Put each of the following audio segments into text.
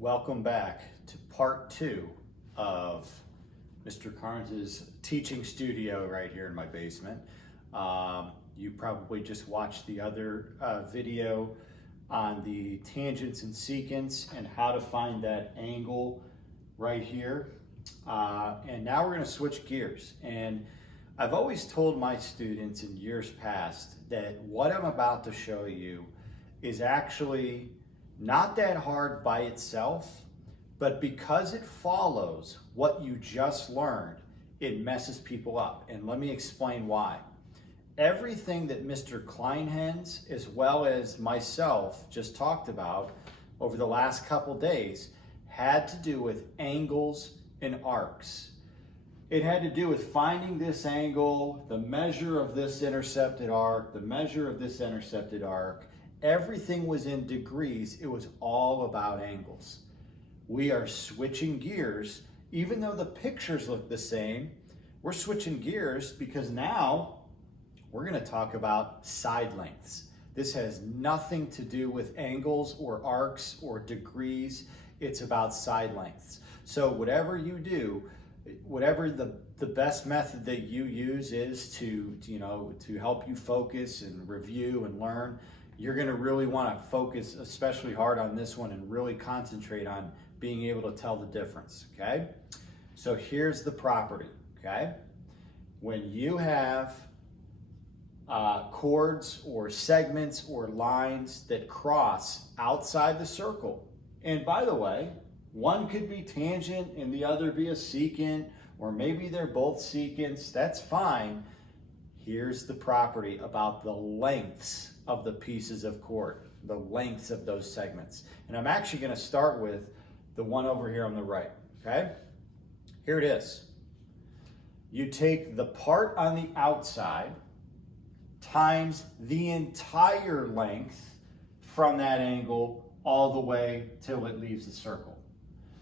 Welcome back to part 2 of Mr. Carnes' teaching studio right here in my basement. You probably just watched the other video on the tangents and secants and how to find that angle right here. And now we're going to switch gears. And I've always told my students in years past that what I'm about to show you is actually not that hard by itself, but because it follows what you just learned, it messes people up. And let me explain why. Everything that Mr. Kleinhens, as well as myself, just talked about over the last couple days had to do with angles and arcs. It had to do with finding this angle, the measure of this intercepted arc, the measure of this intercepted arc. Everything was in degrees. It was all about angles. We are switching gears. Even though the pictures look the same, we're switching gears because now we're going to talk about side lengths. This has nothing to do with angles or arcs or degrees. It's about side lengths. So whatever you do, whatever the best method that you use is to help you focus and review and learn, you're going to really want to focus especially hard on this one and really concentrate on being able to tell the difference, okay? So here's the property, okay? When you have chords or segments or lines that cross outside the circle, and by the way, one could be tangent and the other be a secant, or maybe they're both secants, that's fine. Here's the property about the lengths of the pieces of chord, the lengths of those segments. And I'm actually going to start with the one over here on the right, okay? Here it is. You take the part on the outside times the entire length from that angle all the way till it leaves the circle.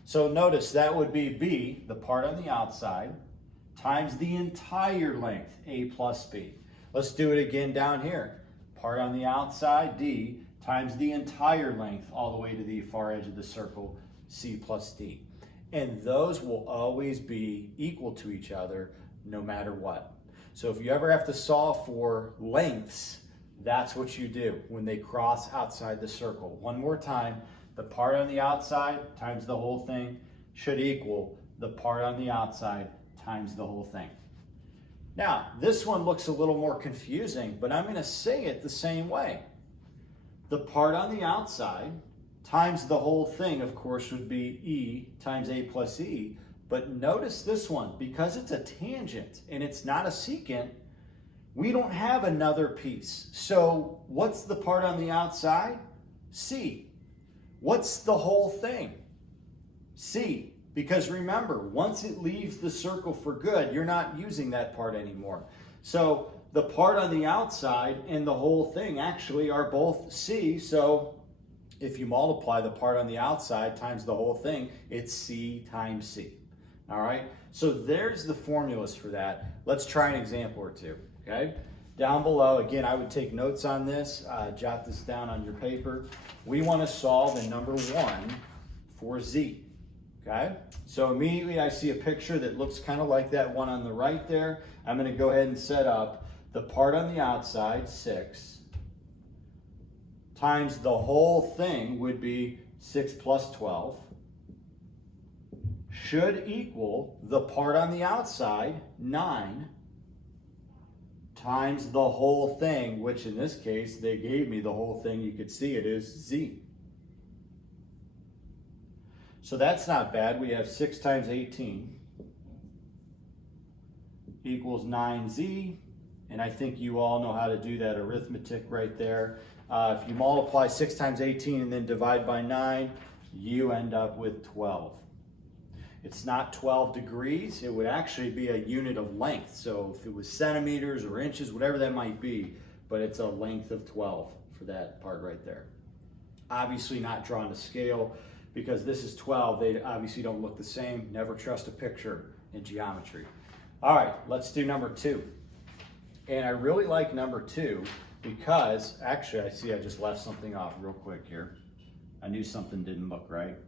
So notice that would be B, the part on the outside, times the entire length, A plus B. Let's do it again down here. Part on the outside, D, times the entire length all the way to the far edge of the circle, C plus D. And those will always be equal to each other no matter what. So if you ever have to solve for lengths, that's what you do when they cross outside the circle. One more time, the part on the outside times the whole thing should equal the part on the outside times the whole thing. Now, this one looks a little more confusing, but I'm going to say it the same way. The part on the outside times the whole thing, of course, would be E times A plus E. But notice this one, because it's a tangent and it's not a secant, we don't have another piece. So what's the part on the outside? C. What's the whole thing? C. Because remember, once it leaves the circle for good, you're not using that part anymore. So the part on the outside and the whole thing actually are both C. So if you multiply the part on the outside times the whole thing, it's C times C. All right? So there's the formulas for that. Let's try an example or two, okay? Down below, again, I would take notes on this. Jot this down on your paper. We want to solve in number 1 for Z. Okay, so immediately I see a picture that looks kind of like that one on the right there. I'm going to go ahead and set up the part on the outside, 6, times the whole thing would be 6 plus 12, should equal the part on the outside, 9, times the whole thing, which in this case, they gave me the whole thing. You could see it is Z. So that's not bad. We have 6 times 18 equals 9Z. And I think you all know how to do that arithmetic right there. If you multiply 6 times 18 and then divide by 9, you end up with 12. It's not 12 degrees. It would actually be a unit of length. So if it was centimeters or inches, whatever that might be, but it's a length of 12 for that part right there. Obviously not drawn to scale, because this is 12, they obviously don't look the same. Never trust a picture in geometry. All right, let's do number 2. And I really like number 2 because, actually I see I just left something off real quick here. I knew something didn't look right.